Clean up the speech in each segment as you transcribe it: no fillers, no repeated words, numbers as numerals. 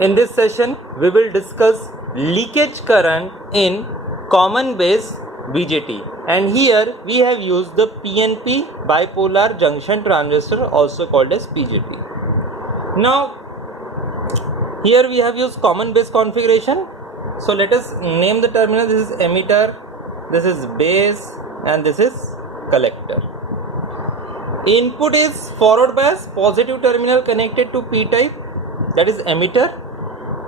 In this session, we will discuss leakage current in common base BJT, and here we have used the PNP bipolar junction transistor, also called as PJT. Now, here we have used common base configuration. So let us name the terminal. This is emitter, this is base, and this is collector. Input is forward bias, positive terminal connected to P type, that is emitter.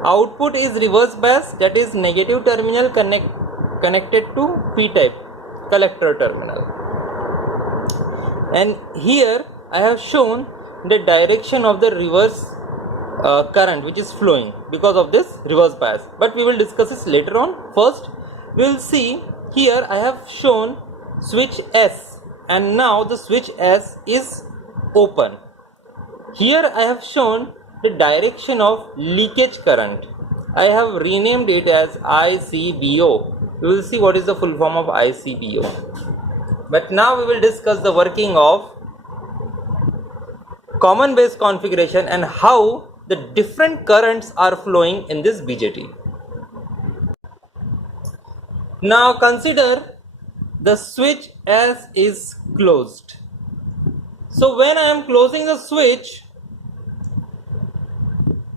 Output is reverse bias, that is negative terminal connected to P type, collector terminal. And here I have shown the direction of the reverse current which is flowing because of this reverse bias, but we will discuss this later on. First we will see, here I have shown switch S, and now the switch S is open. Here I have shown the direction of leakage current. I have renamed it as ICBO. We will see what is the full form of ICBO. But now we will discuss the working of common base configuration and how the different currents are flowing in this BJT. Now consider the switch S is closed. So when I am closing the switch,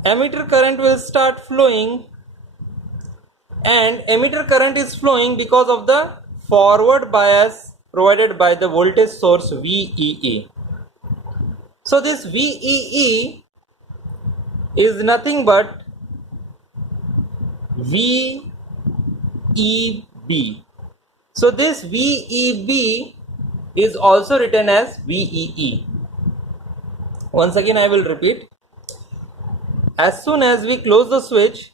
emitter current will start flowing, and emitter current is flowing because of the forward bias provided by the voltage source VEE. So this VEE is nothing but VEB. So this VEB is also written as VEE. Once again I will repeat. As soon as we close the switch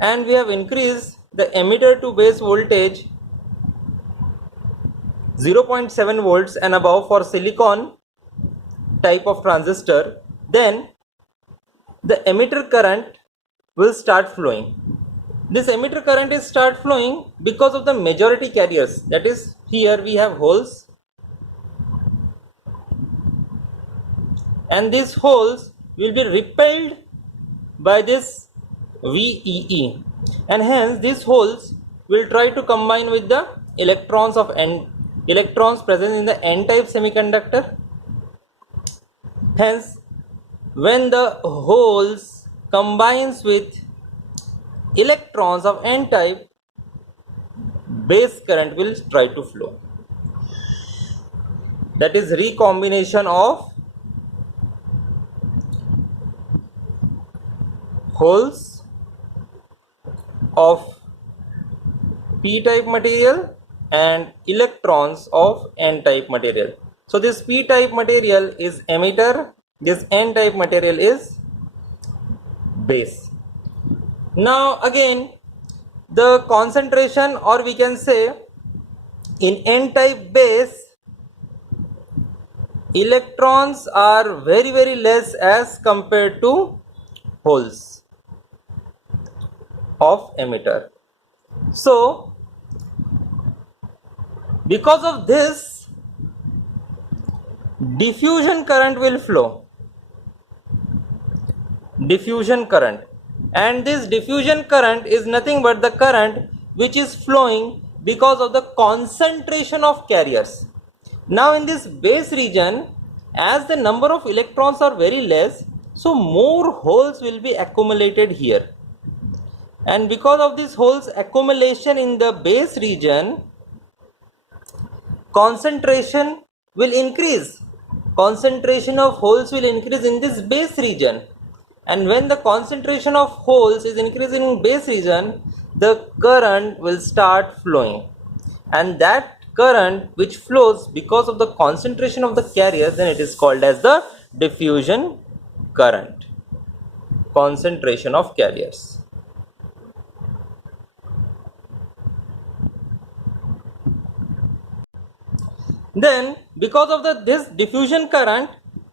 and we have increased the emitter to base voltage 0.7 volts and above for silicon type of transistor, then the emitter current will start flowing. This emitter current is start flowing because of the majority carriers, that is, here we have holes, and these holes will be repelled by this VEE, and hence these holes will try to combine with the electrons present in the n-type semiconductor. Hence, when the holes combines with electrons of n-type, base current will try to flow. That is recombination of holes of p-type material and electrons of n-type material. So this p-type material is emitter, this n-type material is base. Now again, the concentration, or we can say in n-type base, electrons are very less as compared to holes of emitter. So because of this, diffusion current will flow, diffusion current, and this diffusion current is nothing but the current which is flowing because of the concentration of carriers. Now in this base region, as the number of electrons are very less, so more holes will be accumulated here, and because of this holes accumulation in the base region, concentration will increase. Concentration of holes will increase in this base region, and when the concentration of holes is increasing in base region, the current will start flowing, and that current which flows because of the concentration of the carriers, then it is called as the diffusion current, concentration of carriers. Then because of this diffusion current,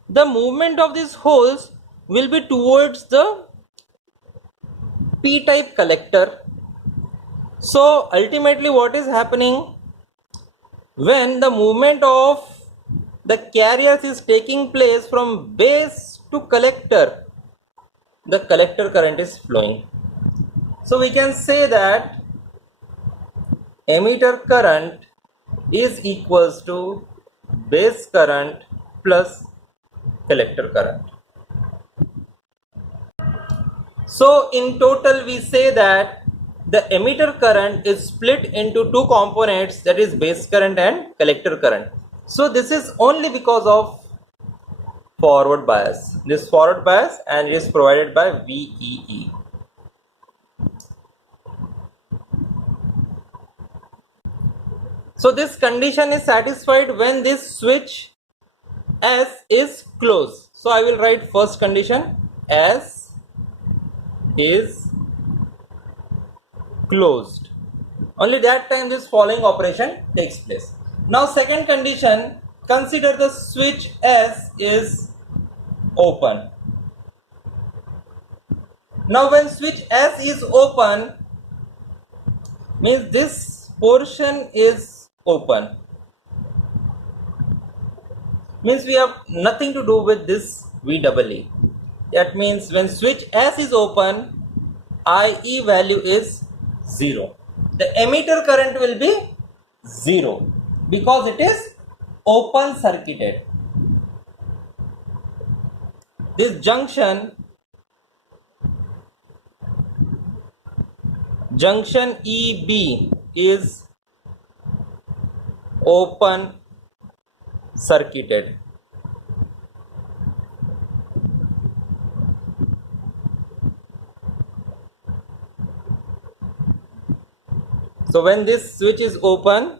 the movement of these holes will be towards the p-type collector. So ultimately what is happening, when the movement of the carriers is taking place from base to collector, the collector current is flowing. So we can say that emitter current is equals to base current plus collector current. So in total we say that the emitter current is split into two components, that is base current and collector current. So this is only because of forward bias. This forward bias, and it is provided by VEE. So this condition is satisfied when this switch S is closed. So I will write first condition, S is closed. Only that time this following operation takes place. Now second condition, consider the switch S is open. Now when switch S is open, means this portion is open. Means we have nothing to do with this VEE. That means when switch S is open, IE value is 0. The emitter current will be 0 because it is open circuited. This junction EB is open circuited. So when this switch is open,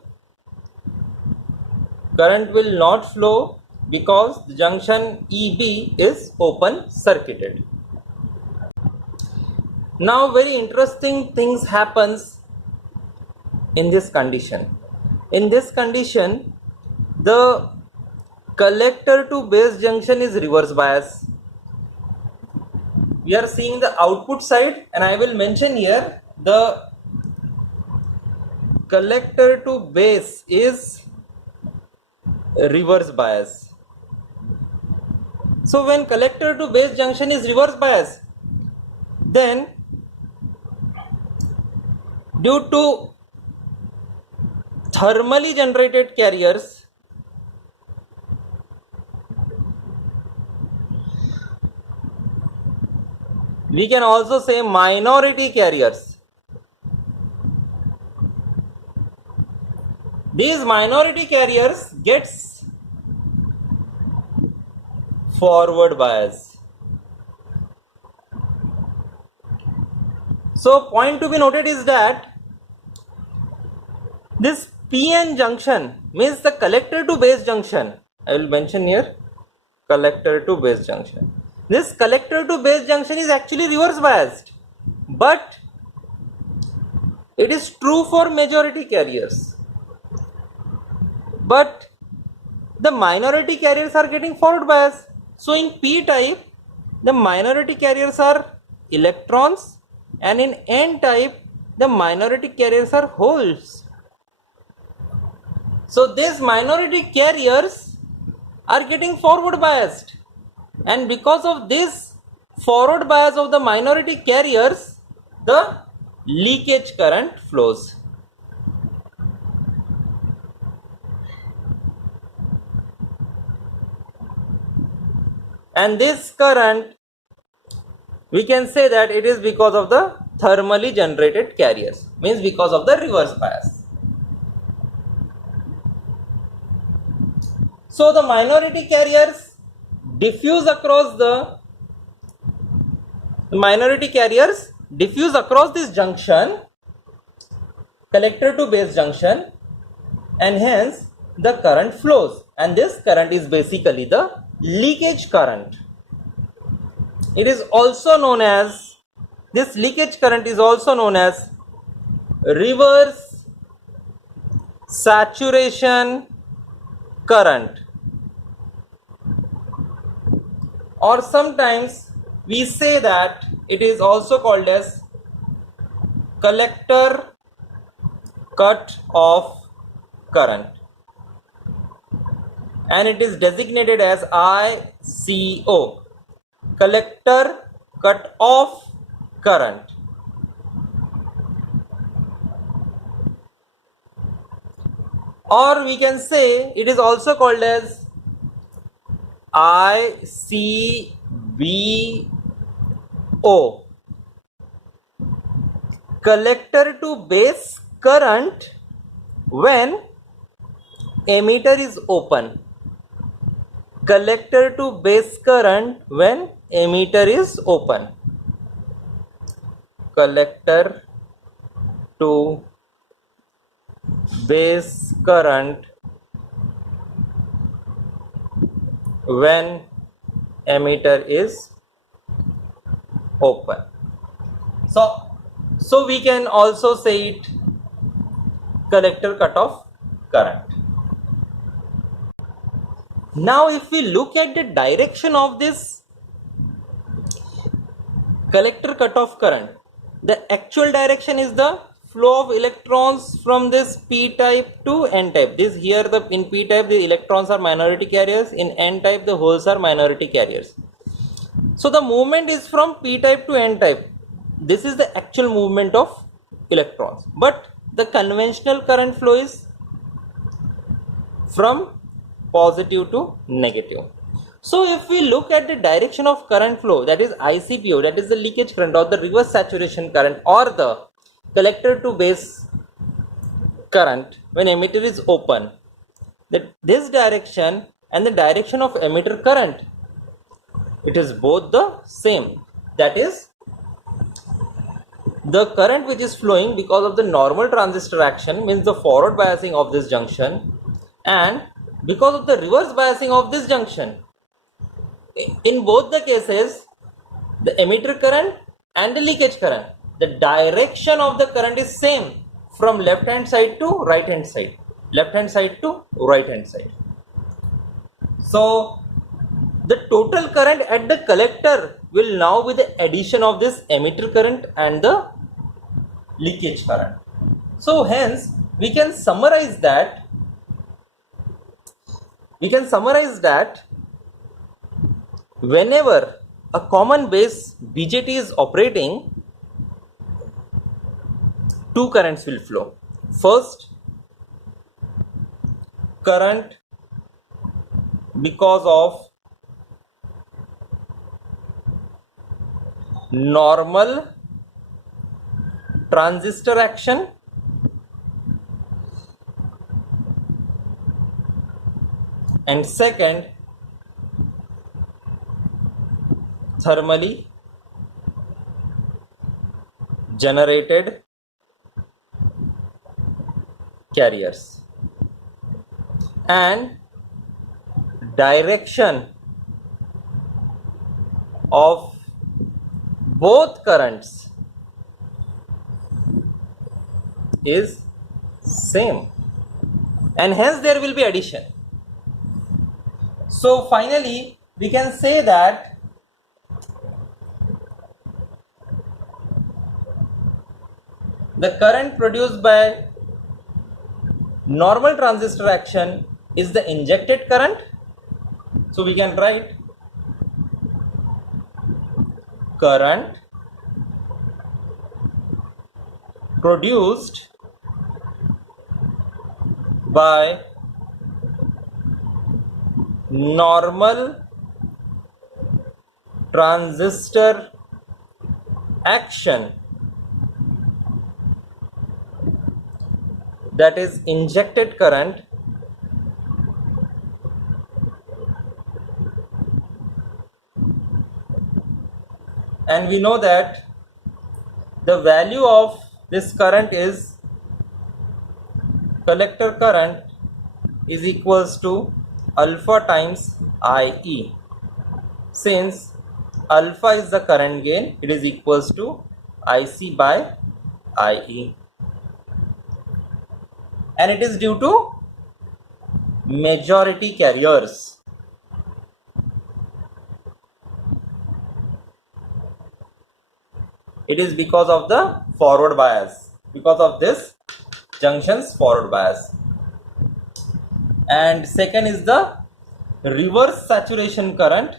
current will not flow because the junction EB is open circuited. Now very interesting things happens in this condition. In this condition, the collector to base junction is reverse bias. We are seeing the output side, and I will mention here the collector to base is reverse bias. So when collector to base junction is reverse bias, then due to thermally generated carriers, we can also say minority carriers. These minority carriers gets forward bias. So point to be noted is that this PN junction means the collector to base junction. I will mention here collector to base junction. This collector to base junction is actually reverse biased, but it is true for majority carriers. But the minority carriers are getting forward bias. So in P type, the minority carriers are electrons, and in N type, the minority carriers are holes. So these minority carriers are getting forward biased, and because of this forward bias of the minority carriers, the leakage current flows. And this current, we can say that it is because of the thermally generated carriers, means because of the reverse bias. So the minority carriers diffuse across this junction, collector to base junction, and hence the current flows, and this current is basically the leakage current. It is also known as, this leakage current is also known as reverse saturation current, or sometimes we say that it is also called as collector cut off current, and it is designated as ICO, collector cut off current. Or we can say it is also called as ICBO, collector to base current when emitter is open. Collector to base current when emitter is open. Collector to base current when emitter is open. So we can also say it collector cutoff current. Now if we look at the direction of this collector cutoff current, the actual direction is the flow of electrons from this p type to n type. This here in p type the electrons are minority carriers, in n type the holes are minority carriers. So the movement is from p type to n type. This is the actual movement of electrons, but the conventional current flow is from positive to negative. So if we look at the direction of current flow, that is ICPO, that is the leakage current or the reverse saturation current or the collector to base current when emitter is open, that this direction and the direction of emitter current, it is both the same. That is, the current which is flowing because of the normal transistor action means the forward biasing of this junction, and because of the reverse biasing of this junction, in both the cases the emitter current and the leakage current, the direction of the current is same from left hand side to right hand side, left hand side to right hand side. So the total current at the collector will now be the addition of this emitter current and the leakage current. So hence we can summarize that whenever a common base BJT is operating, two currents will flow. First, current because of normal transistor action, and second, thermally generated carriers. And direction of both currents is same, and hence there will be addition. So finally we can say that the current produced by normal transistor action is the injected current. So we can write current produced by normal transistor action, that is injected current, and we know that the value of this current is collector current is equals to alpha times IE. Since alpha is the current gain, it is equals to IC by IE, and it is due to majority carriers. It is because of the forward bias, because of this junction's forward bias. And second is the reverse saturation current,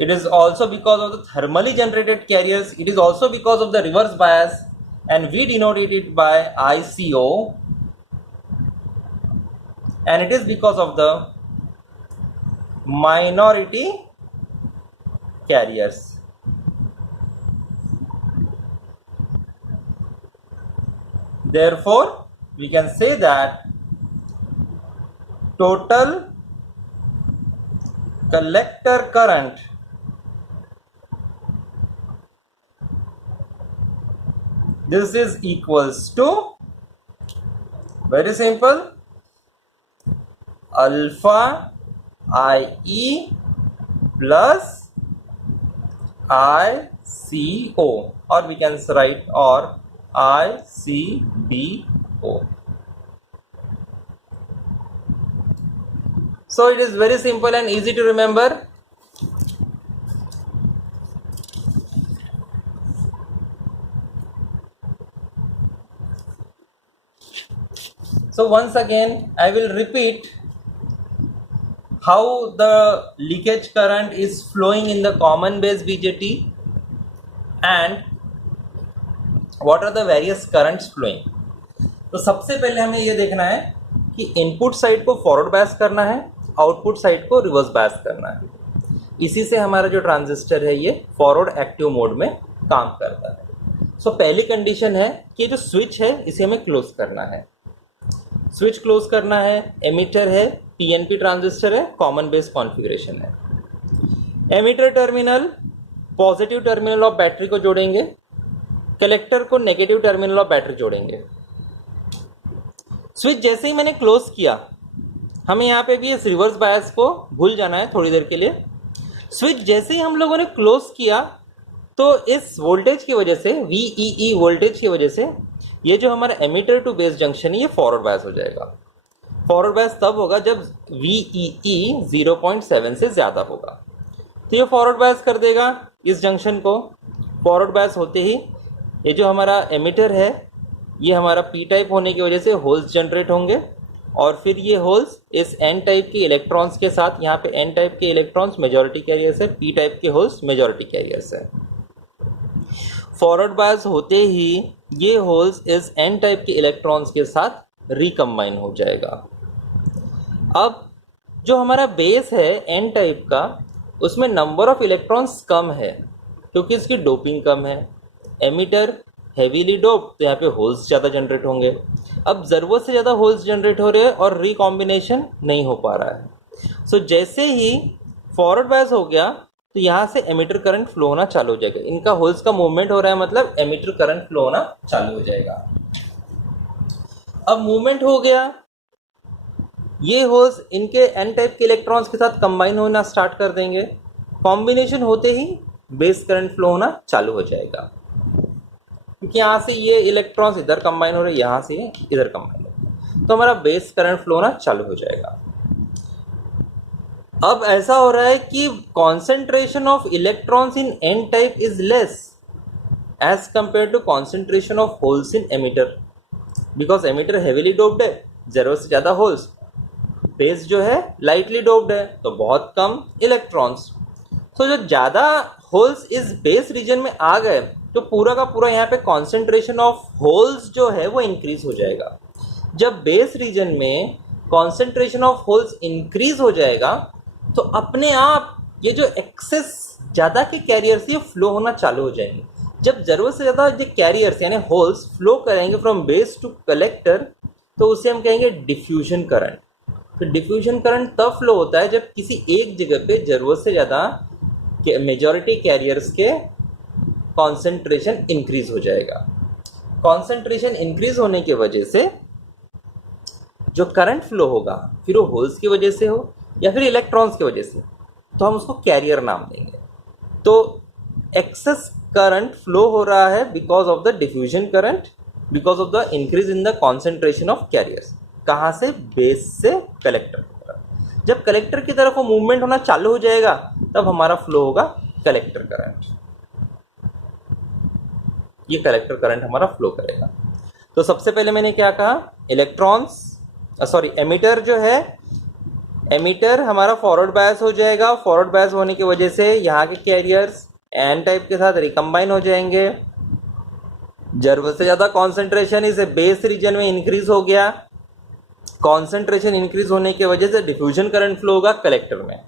It is also because of the thermally generated carriers. It is also because of the reverse bias, and we denote it by ICO, and it is because of the minority carriers. Therefore, we can say that total collector current this is equals to, very simple, alpha IE plus ICO, or we can write or ICBO. So it is very simple and easy to remember. So once again I will repeat how the leakage current is flowing in the common base BJT and what are the various currents flowing. तो सबसे पहले हमें ये देखना है कि input side को forward bias करना है, आउटपुट साइड को रिवर्स बायस करना है. इसी से हमारा जो ट्रांजिस्टर है ये फॉरवर्ड एक्टिव मोड में काम करता है. सो पहली कंडीशन है कि जो स्विच है इसे हमें क्लोज करना है. स्विच क्लोज करना है, एमिटर है, पीएनपी ट्रांजिस्टर है, कॉमन बेस कॉन्फ़िगरेशन है. Emitter terminal positive terminal of battery को जोड़ेंगे, कलेक्टर को नेगेटिव टर्मिनल ऑफ बैटरी जोड़ेंगे. स्विच जैसे ही मैंने क्लोज किया, हमें यहाँ पे भी इस रिवर्स बायस को भूल जाना है थोड़ी देर के लिए. स्विच जैसे ही हम लोगों ने क्लोज किया तो इस वोल्टेज की वजह से, VEE वोल्टेज की वजह से, ये जो हमारा एमिटर टू बेस जंक्शन है ये फॉरवर्ड बायस हो जाएगा. फॉरवर्ड बायस तब होगा जब VEE 0.7 से ज़्यादा होगा. तो ये फॉरवर्ड बायस कर देगा इस जंक्शन को. फॉरवर्ड बायस होते ही ये जो हमारा एमिटर है ये हमारा पी टाइप होने की वजह से होल्स जनरेट होंगे और फिर ये होल्स इस एन टाइप के इलेक्ट्रॉन्स के साथ, यहाँ पे एन टाइप के इलेक्ट्रॉन्स मेजॉरिटी कैरियर्स है, पी टाइप के होल्स मेजॉरिटी कैरियर्स है. फॉरवर्ड बायस होते ही ये होल्स इस एन टाइप के इलेक्ट्रॉन्स के साथ रिकम्बाइन हो जाएगा. अब जो हमारा बेस है एन टाइप का, उसमें नंबर ऑफ इलेक्ट्रॉन्स कम है क्योंकि इसकी डोपिंग कम है. एमिटर हेवीली डोप, तो यहाँ पे होल्स ज़्यादा जनरेट होंगे. अब ज़रूरत से ज़्यादा होल्स जनरेट हो रहे हैं और रिकॉम्बिनेशन नहीं हो पा रहा है. सो जैसे ही फॉरवर्ड बायस हो गया तो यहाँ से एमिटर करंट फ्लो होना चालू हो जाएगा. इनका होल्स का मूवमेंट हो रहा है, मतलब एमिटर करंट फ्लो होना चालू हो जाएगा. अब मूवमेंट हो गया, ये होल्स इनके एन टाइप के इलेक्ट्रॉन्स के साथ कंबाइन होना स्टार्ट कर देंगे. कॉम्बिनेशन होते ही बेस करंट फ्लो होना चालू हो जाएगा क्योंकि यहाँ से ये इलेक्ट्रॉन्स इधर कंबाइन हो रहे हैं, यहाँ से इधर कंबाइन हो रहे हैं, तो हमारा बेस करंट फ्लो होना चालू हो जाएगा. अब ऐसा हो रहा है कि concentration of electrons in N type is less as compare to concentration of holes in emitter, because emitter heavily doped है, जरूरत से ज़्यादा होल्स. बेस जो है लाइटली डोप्ड है, तो बहुत कम इलेक्ट्रॉन्स. तो जो ज़्यादा होल्स इस बेस रीजन में आ गए तो पूरा का पूरा यहाँ पे कॉन्सेंट्रेशन ऑफ होल्स जो है वो इंक्रीज हो जाएगा. जब बेस रीजन में कॉन्सेंट्रेशन ऑफ होल्स इंक्रीज हो जाएगा तो अपने आप ये जो एक्सेस ज़्यादा के कैरियर्स ये फ्लो होना चालू हो जाएंगे. जब ज़रूरत से ज़्यादा ये कैरियर्स यानी होल्स फ्लो करेंगे फ्रॉम बेस टू कलेक्टर, तो उसे हम कहेंगे डिफ्यूजन करंट. तो डिफ्यूजन करंट तब फ्लो होता है जब किसी एक जगह पे ज़रूरत से ज़्यादा मेजॉरिटी कैरियर्स के कॉन्सेंट्रेशन इंक्रीज हो जाएगा. कॉन्सेंट्रेशन इंक्रीज होने की वजह से जो करंट फ्लो होगा, फिर वो होल्स की वजह से हो या फिर इलेक्ट्रॉन्स की वजह से, तो हम उसको कैरियर नाम देंगे. तो एक्सेस करंट फ्लो हो रहा है because of the diffusion current, because of the increase in the concentration of carriers. कहाँ से? बेस से कलेक्टर की तरफ. जब कलेक्टर की तरफ वो मूवमेंट होना चालू हो जाएगा तब हमारा फ्लो होगा कलेक्टर करंट. ये कलेक्टर करंट हमारा फ्लो करेगा. तो सबसे पहले मैंने क्या कहा, इलेक्ट्रॉन्स एमिटर जो है एमीटर हमारा फॉरवर्ड बायस हो जाएगा, फॉरवर्ड बायस होने की वजह से यहाँ के कैरियर्स एन टाइप के साथ रिकम्बाइन हो जाएंगे। जरूरत से ज़्यादा कॉन्सेंट्रेशन इस बेस रीजन में इंक्रीज हो गया, कॉन्सेंट्रेशन इंक्रीज होने की वजह से डिफ्यूजन करंट फ्लो होगा कलेक्टर में।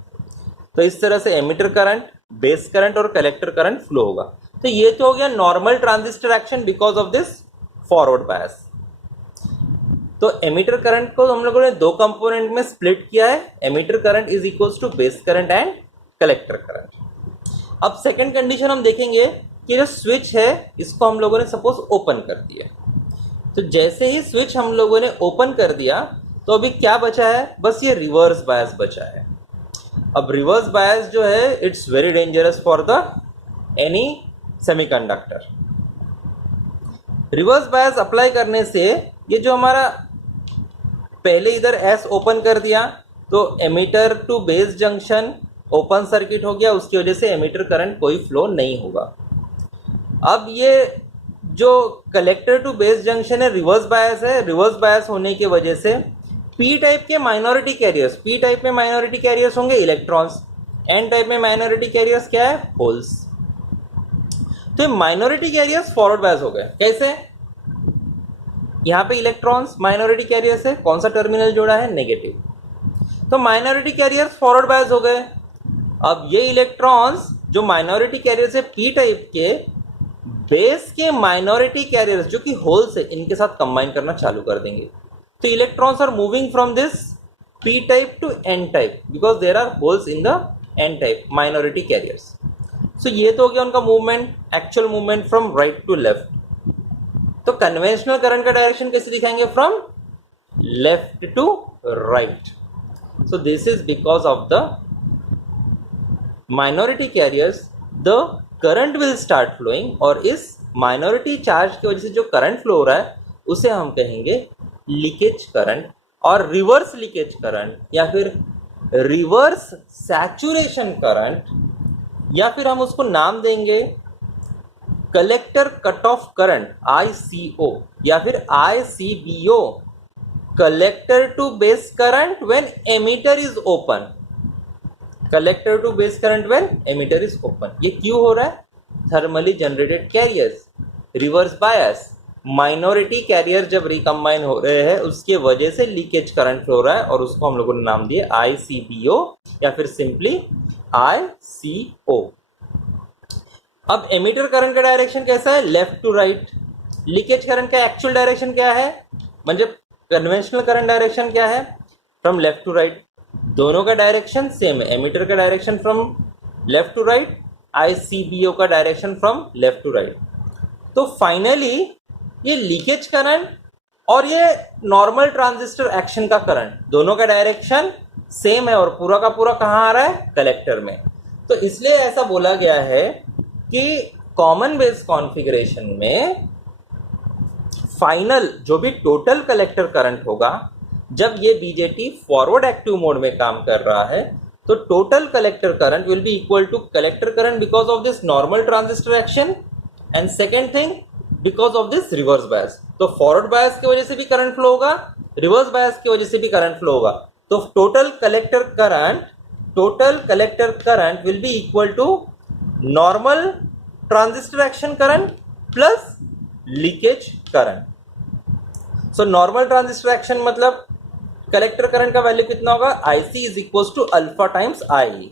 तो इस तरह से एमीटर करंट, बेस करंट और कलेक्टर करंट फ्लो होगा। तो ये तो हो गया normal transistor action because of this forward bias. तो एमीटर करंट को हम लोगों ने दो कंपोनेंट में स्प्लिट किया है, emitter current is equals to base current and collector current. अब सेकंड कंडीशन हम देखेंगे कि जो स्विच है इसको हम लोगों ने सपोज ओपन कर दिया, तो जैसे ही स्विच हम लोगों ने ओपन कर दिया तो अभी क्या बचा है, बस ये रिवर्स बायस बचा है। अब रिवर्स बायस जो है it's very dangerous for the any semiconductor. Reverse bias apply करने से ये जो हमारा पहले इधर एस ओपन कर दिया तो emitter to base junction open circuit हो गया, उसकी वजह से एमीटर करंट कोई फ्लो नहीं होगा। अब ये जो कलेक्टर टू बेस जंक्शन है रिवर्स बायस है, रिवर्स बायस होने की वजह से पी टाइप के माइनॉरिटी कैरियर्स, पी टाइप में माइनॉरिटी कैरियर्स होंगे इलेक्ट्रॉन्स, एन टाइप में माइनॉरिटी कैरियर्स क्या है, होल्स। तो माइनॉरिटी कैरियर्स फॉरवर्ड बायस हो गए। कैसे, यहां पे इलेक्ट्रॉन्स माइनॉरिटी कैरियर्स है, कौन सा टर्मिनल जोड़ा है, नेगेटिव, तो माइनॉरिटी कैरियर्स फॉरवर्ड बायस हो गए। अब ये इलेक्ट्रॉन्स जो माइनॉरिटी कैरियर्स है पी टाइप के, बेस के माइनॉरिटी कैरियर्स जो कि होल्स है इनके साथ कंबाइन करना चालू कर देंगे। तो electrons are moving from this P type to N type because there are holes in the N type minority carriers. So ये तो हो गया उनका movement, actual movement from right to left. तो कन्वेंशनल करंट का डायरेक्शन कैसे दिखाएंगे, from left to right. So this is because of the minority carriers the current will start flowing, और इस माइनॉरिटी चार्ज की वजह से जो करंट फ्लो हो रहा है उसे हम कहेंगे लीकेज करंट और रिवर्स लीकेज करंट, या फिर रिवर्स सैचुरेशन करंट, या फिर हम उसको नाम देंगे collector cut off current ICO, या फिर ICBO, collector to base current when emitter is open, collector to base current when emitter is open. ये क्यों हो रहा है, thermally generated carriers, reverse bias, minority carrier जब रिकम्बाइन हो रहे हैं उसके वजह से लीकेज करंट फ्लो हो रहा है, और उसको हम लोगों ने नाम दिया ICBO या फिर सिंपली ICO। अब एमीटर करंट का डायरेक्शन कैसा है, left to right. Leakage current का एक्चुअल डायरेक्शन क्या है, मतलब कन्वेंशनल करंट डायरेक्शन क्या है, फ्रॉम लेफ्ट टू राइट। दोनों का डायरेक्शन सेम है, एमीटर का direction from left to right, ICBO का direction from left to right. तो फाइनली ये लीकेज करंट और ये नॉर्मल ट्रांजिस्टर एक्शन का करंट दोनों का डायरेक्शन सेम है, और पूरा का पूरा कहाँ आ रहा है, कलेक्टर में। तो इसलिए ऐसा बोला गया है कि कॉमन बेस कॉन्फ़िगरेशन में फाइनल जो भी टोटल कलेक्टर करंट होगा, जब ये बीजेटी फॉरवर्ड एक्टिव मोड में काम कर रहा है, तो total collector current will be equal to collector current because of this normal transistor action, and second thing because of this reverse bias. तो फॉरवर्ड बायस की वजह से भी करंट फ्लो होगा, रिवर्स बायस की वजह से भी करंट फ्लो होगा। तो total collector current will be equal to normal transistor action current plus leakage current. So normal transistor action मतलब कलेक्टर करंट का वैल्यू कितना होगा, IC is equal to alpha times IE।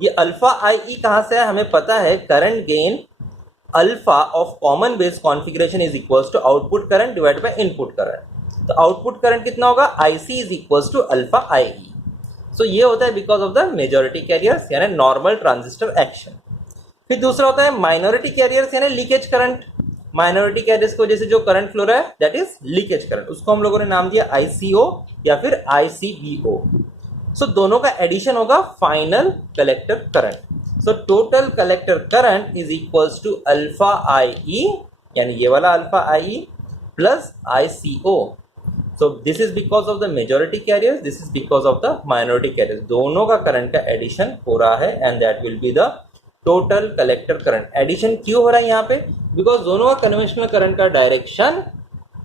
ये अल्फा IE कहां से है, हमें पता है current gain alpha of common base configuration is equal to output current divide by input current. तो आउटपुट करंट कितना होगा, IC is equal to alpha IE। So ये होता है because of the majority carriers यानी नॉर्मल ट्रांजिस्टर एक्शन। फिर दूसरा होता है माइनॉरिटी कैरियर्स यानी लीकेज करंट। माइनॉरिटी कैरियर्स की वजह से जो करंट फ्लो रहा है दैट इज लीकेज करंट, उसको हम लोगों ने नाम दिया ICO या फिर ICBO। सो दोनों का एडिशन होगा final collector current. So total collector current is equals to alpha IE यानी ये वाला alpha IE plus ICO। So this is because of the majority carriers, this is because of the minority carriers. दोनों का current का addition हो रहा है and that will be the total collector current. Addition क्यों हो रहा है यहाँ पे, बिकॉज दोनों का कन्वेंशनल करंट का डायरेक्शन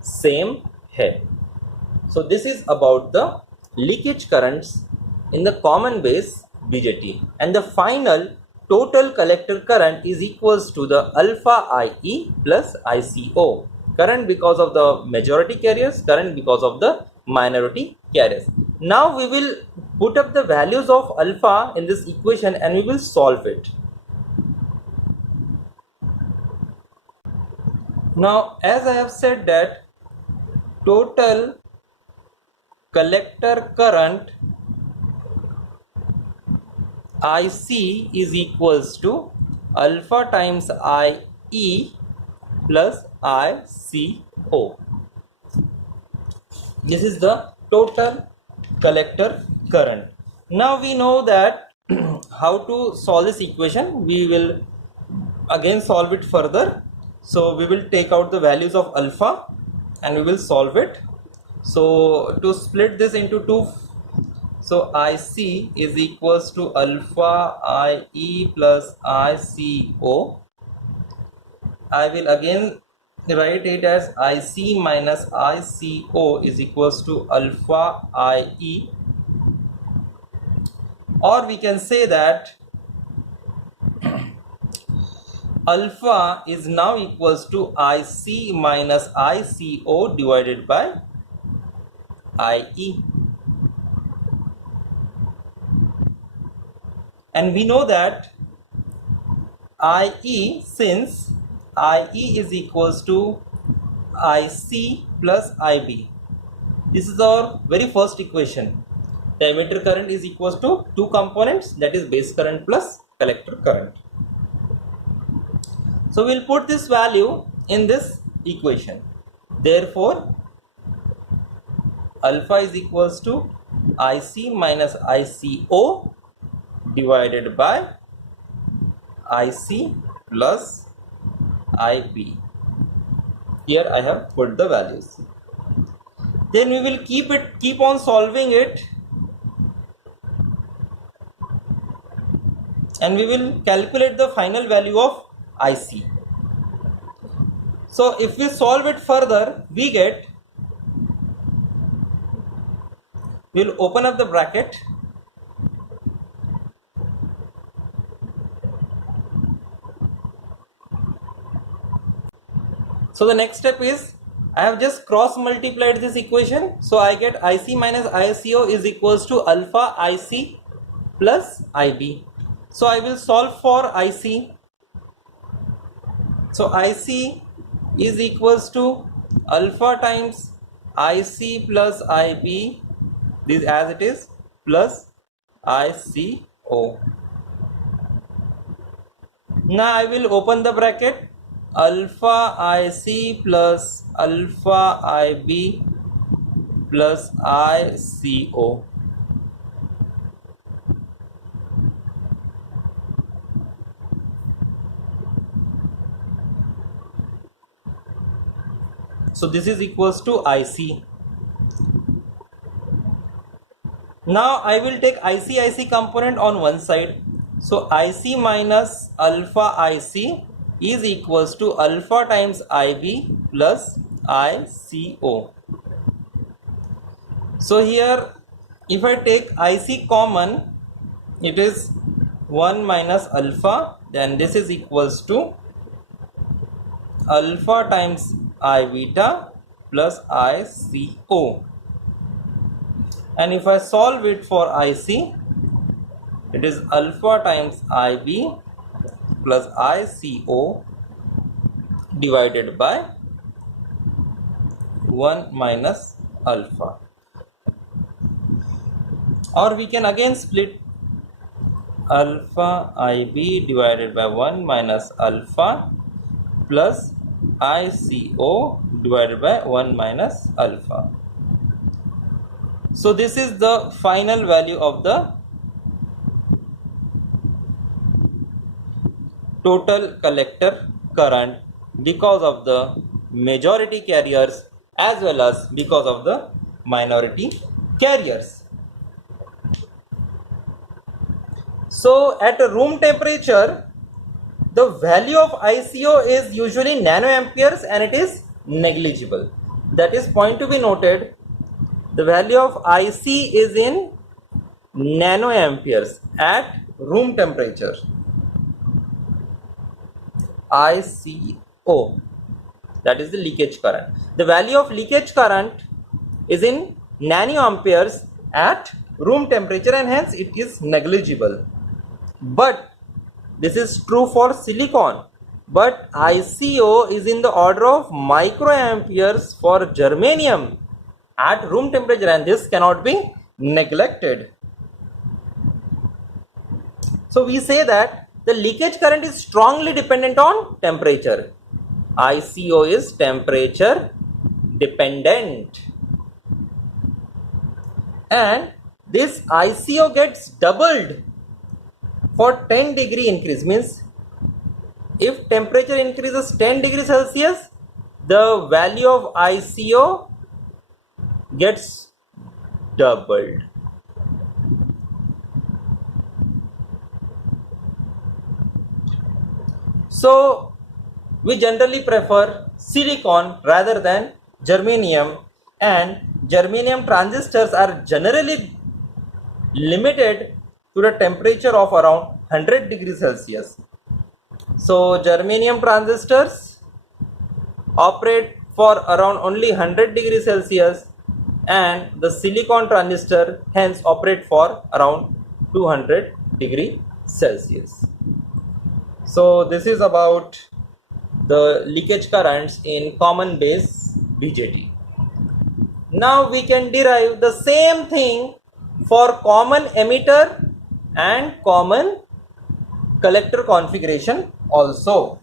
सेम है। सो this is about the leakage currents in the common base BJT, and the final total collector current is equals to the alpha IE plus ICO, current because of the majority carriers, current because of the minority carriers. Now we will put up the values of alpha in this equation and we will solve it. Now, as I have said that total collector current IC is equals to alpha times IE plus ICO. This is the total collector current. Now we know that how to solve this equation. We will again solve it further. So we will take out the values of alpha and we will solve it. So to split this into two, so IC is equals to alpha IE plus ICO. I will again write it as IC minus ICO is equals to alpha IE, or we can say that alpha is now equals to IC minus ICO divided by IE. And we know that IE, since IE is equals to IC plus IB. This is our very first equation. The emitter current is equals to two components, that is base current plus collector current. So we'll put this value in this equation. Therefore, alpha is equals to IC minus ICO divided by IC plus IB. Here I have put the values. Then we will keep on solving it, and we will calculate the final value of IC. So if we solve it further, we get, we will open up the bracket. So the next step is, I have just cross multiplied this equation. So I get IC minus ICO is equals to alpha IC plus IB. So I will solve for IC. So IC is equals to alpha times IC plus IB, this as it is, plus ICO. Now I will open the bracket. Alpha IC plus alpha IB plus ICO. So this is equals to IC. Now I will take IC component on one side. So IC minus alpha IC is equals to alpha times IB plus ICO. So here if I take IC common, it is 1 minus alpha, then this is equals to alpha times I beta plus ICO. And if I solve it for IC, it is alpha times IB plus ICO divided by 1 minus alpha. Or we can again split alpha IB divided by 1 minus alpha plus ICO divided by 1 minus alpha. So this is the final value of the total collector current because of the majority carriers as well as because of the minority carriers. So at a room temperature, the value of ICO is usually nanoamperes and it is negligible. That is point to be noted. The value of IC is in nanoamperes at room temperature. ICO, that is the leakage current. The value of leakage current is in nanoamperes at room temperature, and hence it is negligible. But this is true for silicon, but ICO is in the order of microamperes for germanium at room temperature, and this cannot be neglected. So we say that the leakage current is strongly dependent on temperature. ICO is temperature dependent, and this ICO gets doubled for 10 degree increase. Means if temperature increases 10 degrees Celsius, the value of ICO gets doubled. So we generally prefer silicon rather than germanium, and germanium transistors are generally limited to the temperature of around 100 degrees Celsius. So germanium transistors operate for around only 100 degrees Celsius, and the silicon transistor hence operate for around 200 degree Celsius. So this is about the leakage currents in common base BJT. Now we can derive the same thing for common emitter and common collector configuration also.